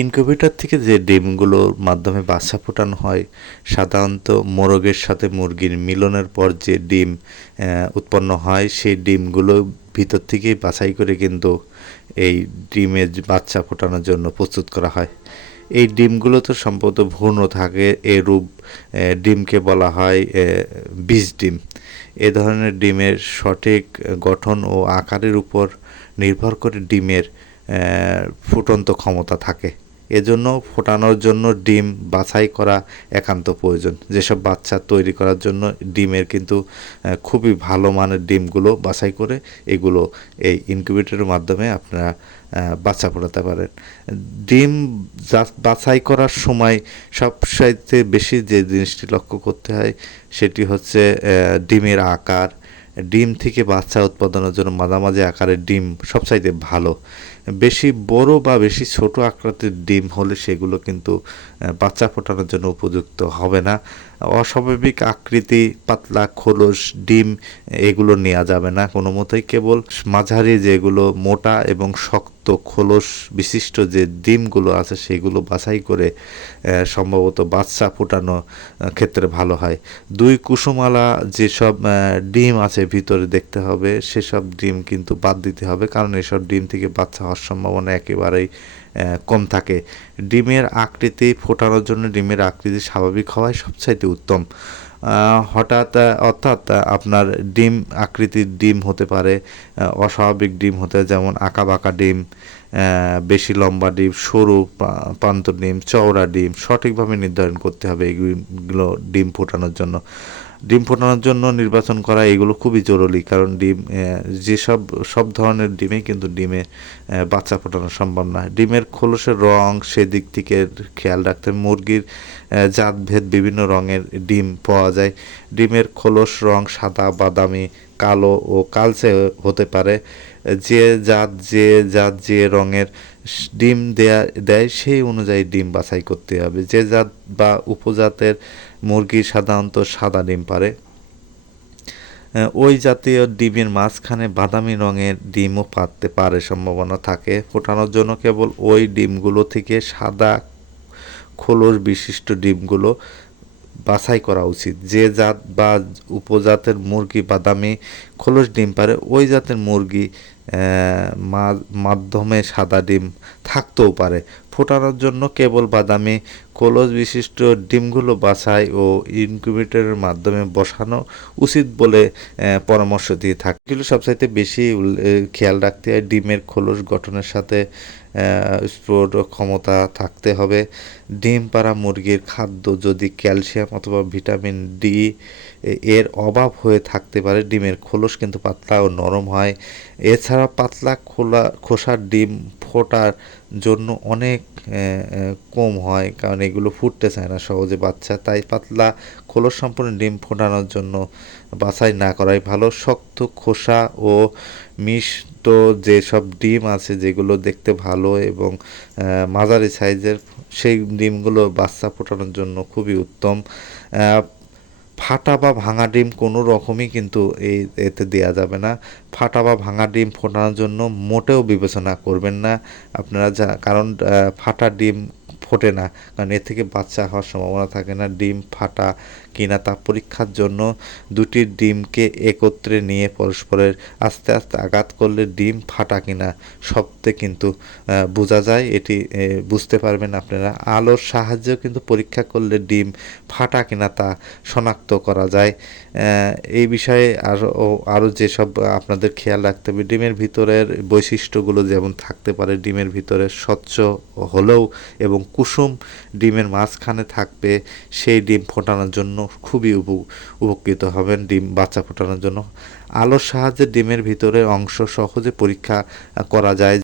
Incubator থেকে যে ডিমগুলোর মাধ্যমে বাচ্চা ফোটানো হয় সাধারণত মোরগের সাথে মুরগির মিলনের পর যে ডিম উৎপন্ন হয় সেই ডিমগুলো ভিতর থেকেই বাছাই করে কিন্তু এই ডিমের বাচ্চা ফোটানোর জন্য প্রস্তুত করা হয়। এই ডিমগুলো তো সম্ভবত ভ্রূণ থাকে, এরূপ ডিমকে বলা হয় বীজ ডিম। এ ধরনের ডিমের সঠিক গঠন ও আকারের উপর নির্ভর করে ডিমের ফুটন্ত ক্ষমতা থাকে। এজন্য ফোটানোর জন্য ডিম বাছাই করা একান্ত প্রয়োজন। যেসব বাচ্চা তৈরি করার জন্য ডিমের কিন্তু খুবই ভালো মানের ডিমগুলো বাছাই করে এগুলো এই ইনকিউবেটরের মাধ্যমে আপনারা বাচ্চা ফোটাতে পারেন। ডিম বাছাই করার সময় সবচাইতে বেশি যে জিনিসটি লক্ষ্য করতে হয় সেটি হচ্ছে ডিমের আকার। ডিম থেকে বাচ্চা উৎপাদনের জন্য মাঝামাঝি আকারের ডিম সবচাইতে ভালো। বেশি বড় বা বেশি ছোট আকৃতির ডিম হলে সেগুলো কিন্তু বাচ্চা ফোটানোর জন্য উপযুক্ত হবে না। অস্বাভাবিক আকৃতি, পাতলা খোলস ডিম এগুলো নেওয়া যাবে না কোনো মতেই। কেবল মাঝারি যেগুলো মোটা এবং শক্ত খোলস বিশিষ্ট যে ডিমগুলো আছে সেগুলো বাছাই করে সম্ভবত বাচ্চা ফোটানো ক্ষেত্রে ভালো হয়। দুই কুসুমালা যেসব ডিম আছে ভিতরে দেখতে হবে সেসব ডিম কিন্তু বাদ দিতে হবে, কারণ এসব ডিম থেকে বাচ্চা হওয়ার সম্ভাবনা একেবারেই কম থাকে। ডিমের আকৃতি ফোটানোর জন্য ডিমের আকৃতি স্বাভাবিক হওয়াই সবচাইতে উত্তম। অর্থাৎ আপনার ডিম আকৃতির ডিম হতে পারে অস্বাভাবিক ডিম হতে, যেমন আঁকাবাঁকা ডিম, বেশি লম্বা ডিম, সরু প্রান্ত ডিম, চওড়া ডিম সঠিকভাবে নির্ধারণ করতে হবে এগুলো ডিম ফোটানোর জন্য। ডিম ফোটানোর জন্য নির্বাচন করা এগুলো খুবই জরুরি, কারণ ডিম সব ধরনের ডিমে কিন্তু ডিমে বাচ্চা ফোটানো সম্ভব নয়। ডিমের খোলসের রং সেদিক থেকে খেয়াল রাখতে মুরগির জাতভেদ বিভিন্ন রঙের ডিম পাওয়া যায়। ডিমের খোলস রং সাদা, বাদামি, কালো ও কালচে হতে পারে। যে রঙের ডিম দেয় সেই অনুযায়ী ডিম বাছাই করতে হবে। যে জাত বা উপজাতের মুরগি সাধারণত সাদা ডিম পারে, ওই জাতীয় ডিমের মাঝখানে বাদামি রঙের ডিমও পারতে পারে সম্ভাবনা থাকে। ফোটানোর জন্য কেবল ওই ডিমগুলো থেকে সাদা খোলস বিশিষ্ট ডিমগুলো বাছাই করা উচিত। যে জাত বা উপজাতের মুরগি বাদামি খোলস ডিম পারে ওই জাতের মুরগি মাধ্যমে সাদা ডিম থাকতেও পারে। ফোটানোর জন্য কেবল বাদামি খোলস বিশিষ্ট ডিমগুলো বাছাই ও ইনকিউবেটরের মাধ্যমে বসানো উচিত বলে পরামর্শ দিয়ে থাকে। এগুলো সবচাইতে বেশি খেয়াল রাখতে হয় ডিমের খোলস গঠনের সাথে স্ফোট ক্ষমতা থাকতে হবে। ডিম পাড়া মুরগির খাদ্য যদি ক্যালসিয়াম অথবা ভিটামিন ডি এর অভাব হয়ে থাকতে পারে ডিমের খোলস কিন্তু পাতলা ও নরম হয়। এছাড়া পাতলা খোসার ডিম ফোটার জন্য অনেক কম হয়, কারণ এগুলো ফুটতে চায় না সহজে বাচ্চা, তাই পাতলা খোলস সম্পন্ন ডিম ফোটানোর জন্য বাছাই না করাই ভালো। শক্ত খোসা ও মিষ্ট যেসব ডিম আছে যেগুলো দেখতে ভালো এবং মাঝারি সাইজের সেই ডিমগুলো বাচ্চা ফোটানোর জন্য খুবই উত্তম। ফাটা বা ভাঙা ডিম কোনো রকমই কিন্তু এতে দেয়া যাবে না। ফাটা বা ভাঙা ডিম ফোটানোর জন্য মোটেও বিবেচনা করবেন না আপনারা, কারণ ফাটা ডিম ফোটে না, কারণ এর থেকে বাচ্চা হওয়ার সম্ভাবনা থাকে না। ডিম ফাটা কিনা তা পরীক্ষার জন্য দুটি ডিমকে একত্রে নিয়ে পরস্পরের আস্তে আস্তে আঘাত করলে ডিম ফাটা কিনা শব্দে কিন্তু বোঝা যায়। এটি বুঝতে পারবেন আপনারা। আলোর সাহায্যেও কিন্তু পরীক্ষা করলে ডিম ফাটা কিনা তা শনাক্ত করা যায়। এই বিষয়ে আরও যেসব আপনাদের খেয়াল রাখতে হবে, ডিমের ভিতরের বৈশিষ্ট্যগুলো যেমন থাকতে পারে ডিমের ভিতরে স্বচ্ছ হলেও এবং কুসুম ডিমের মাঝখানে থাকবে, সেই ডিম ফোটানোর জন্য খুবই উপকৃত হবেন ডিম বাচ্চা ফোটানোর জন্য। আলোর সাহায্যে ডিমের ভিতরের অংশ সহজে পরীক্ষা করা যায়।